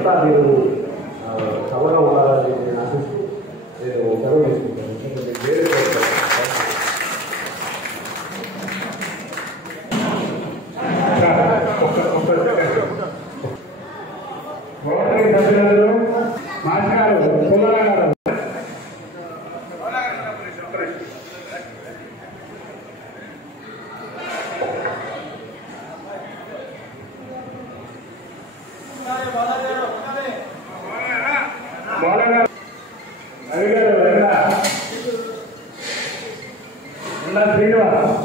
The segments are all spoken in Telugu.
అంతా మీరు చల్లగా ఉండాలని నేను ఆశిస్తూ నేను సెలవు తీసుకుంటాను. వేరే సభ్యులందరూ మాస్టారు కుమారాగారు శ్రీనివాస్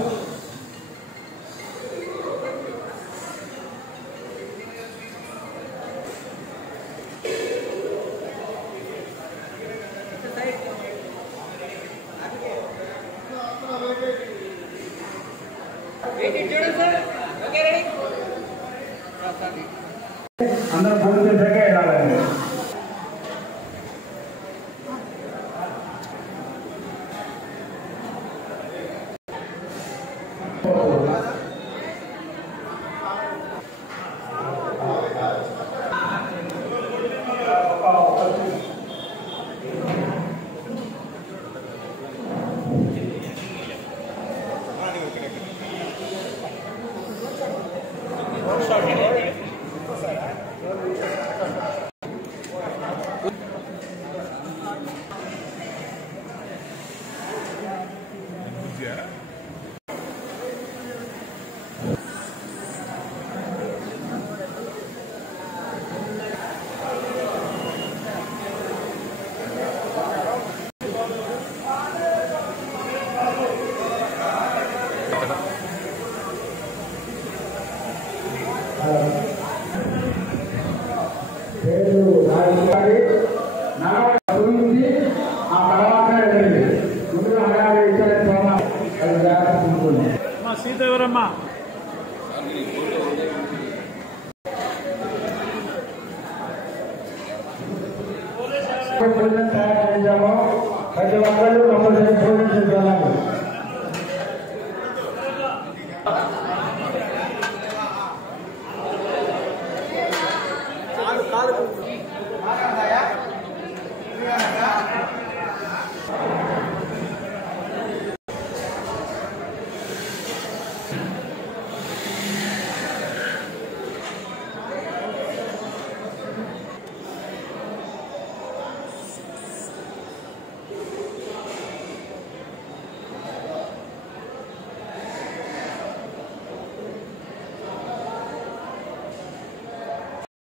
అందరూ భోజనం చేశాక వెళ్ళాలండి. సీతవరమ్మ భోజనం తయారు చేద్దాము. ప్రతి ఒక్కరు కంపల్సరీ భోజనం చేద్దాము.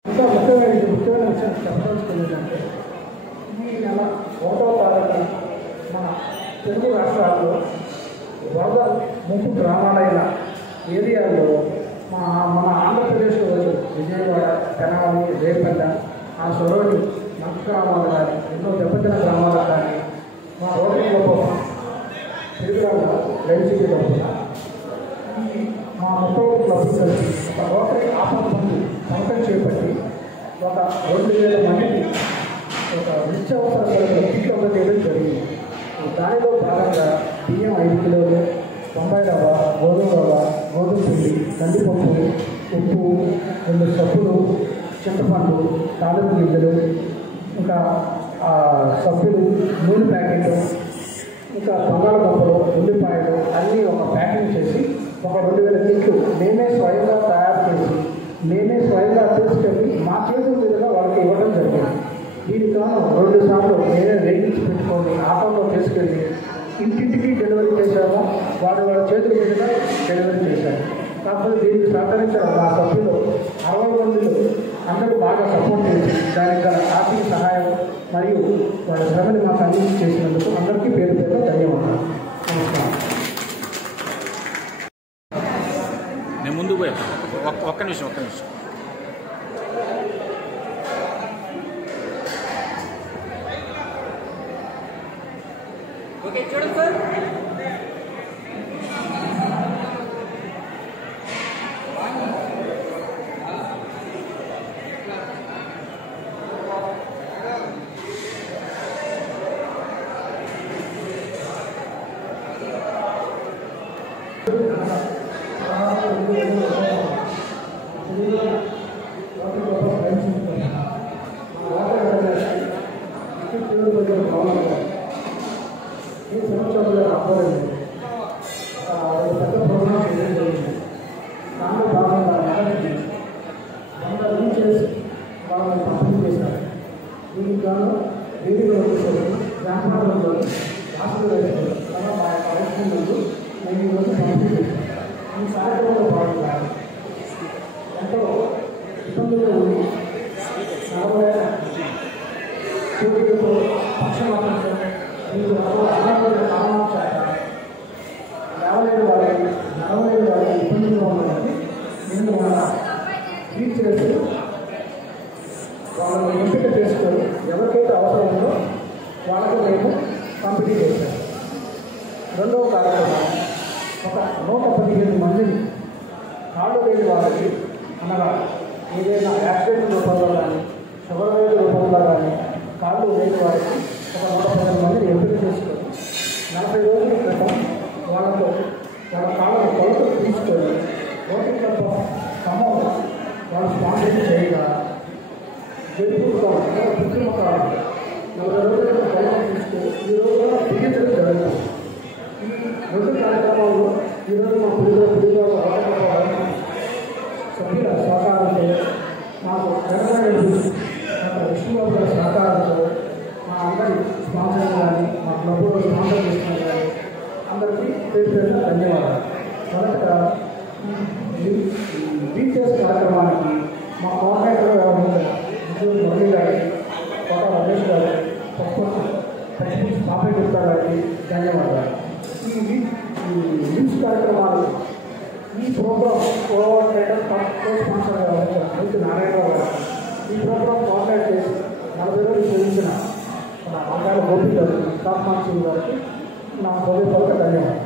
ఇంకా ముఖ్యమైన విషయం చెప్పదలుచుకునేదంటే ఈ నెల 1వ తారీఖు మన తెలుగు రాష్ట్రాల్లో వరద ముంపు గ్రామాలైన ఏరియాల్లో మన ఆంధ్రప్రదేశ్లో విజయవాడ, తెనాలి, రేపల్ల, ఆ సొరవని మంచి గ్రామాలు కానీ ఎన్నో దెబ్బతిన్న గ్రామాలు కానీ మా రోడ్డు కోసం తిరుగురాళ్ళ రైతుకి తప్పున మా మొత్తం క్లబ్లు కలిసి ఒక రోటరీ ఆపద ముందు పథకం చేపట్టి ఒక 2000 మందికి ఒక నిత్యావసర సరుకులు కిట్లు అందజేయడం జరిగింది. దానిలో భాగంగా బియ్యం 5 కిలోలు, 90 రవ్వ, గోధుమ రవ్వ, గోధుమ పిండి, కందిపప్పు, ఉప్పు, 2 సబ్బులు, చింతపండు, తాలూకు గింజలు, ఇంకా సబ్బులు, నూనె ప్యాకెట్లు, ఇంకా బంగాళదుంపలు, ఉల్లిపాయలు అన్నీ ఒక ప్యాకింగ్ చేసి ఒక 2000 కిట్లు మేమే స్వయంగా తయారు చేసి మేమే స్వయంగా తీసుకెళ్ళి మా చేతుల మీదుగా వాళ్ళకి ఇవ్వడం జరిగింది. దీనికి 2 సార్లు నేనే వెహికల్స్ పెట్టుకొని ఆటోలో తీసుకెళ్ళి ఇంటింటికి డెలివరీ చేశాము. వాళ్ళ చేతుల మీదుగా డెలివరీ చేశాము. కాకపోతే దీనికి సహకరించిన మా సభ్యులు 60 మందిలో అందరూ బాగా సపోర్ట్ చేసి దానికి గల ఆర్థిక సహాయం మరియు వాళ్ళ శ్రమని మాకు అందించి చేసినందుకు అందరికీ పేరు పేరులో ధన్యవాదాలు. నమస్కారం. నేను ముందుకు పోయా ఒక్క నిమిషం ఓకే చూడండి సార్. గాను వేదికలు వచ్చేసారు వ్యాపారంలో రాష్ట్ర రైతులు అలా మా పరిస్థితులు నేను ఈరోజు పంపిణీ చేశాను. ఈ కార్యక్రమంలో భాగంగా ఎంతో ఇబ్బందులు ఉంది. 40 కోట్లతో పక్షవాతంతో మీకు అనారోగ్య కారణం చేత లేవలేని వారికి నడవలేని వారికి ఇబ్బందులు ఉన్నదని నేను మన టీచర్స్ వాళ్ళని ఎంపిక చేసుకొని ఎవరికైతే అవసరం ఉందో వాళ్ళకు మేము పంపిణీ చేశాను. రెండవ కార్యక్రమం ఒక 115 మందిని కాళ్ళు లేని వారికి అనగా ఏదైనా యాక్సిడెంట్ రూపంలో కానీ షుగర్ వేడి రూపంలో కానీ కాళ్ళు లేని వారికి ఒక 115 మందిని ఎంపిక చేసుకొని 40 రోజుల క్రితం వాళ్ళతో వాళ్ళ కాళ్ళ కొలతలు తీసుకొని ఓటికలతో ఖమ్మంలో వాళ్ళు స్పాన్సర్ చేయగా జరుగుతూ కృత్రిమ కాలం 40 రోజుల కొలతలు తీసుకొని ఈ రోజున బిగించడం జరుగుతుంది. ఈ 2 కార్యక్రమాల్లో ఈరోజు మా పులిలో సభ్యుల సహకారంతో మాకు తెలంగాణ విష్ణుబాబు గారి సహకారంతో మా అందరి స్పాన్సర్ కానీ మా క్లబ్లో స్పాన్సర్ చేసిన కానీ అందరికీ పేరు ధన్యవాదాలు. మొదట టీచర్స్ కార్యక్రమానికి మా కోఆర్డినేటర్ గారు మురళి గారికి కోట రమేష్ గారు పాపయ్య గుప్తా గారికి ధన్యవాదాలు. ఈ న్యూస్ కార్యక్రమాలు ఈ ప్రోగ్రామ్ కోఆర్డినేటర్ స్పాన్సర్ రైతు నారాయణరావు గారు ఈ ప్రోగ్రామ్ కోఆర్డినేట్ చేసి 40 రోజులు చేయించిన మన ఆకార గోపి గారు తాప్మాన్ సింగ్ గారికి నా హృదయపూర్వక ధన్యవాదాలు.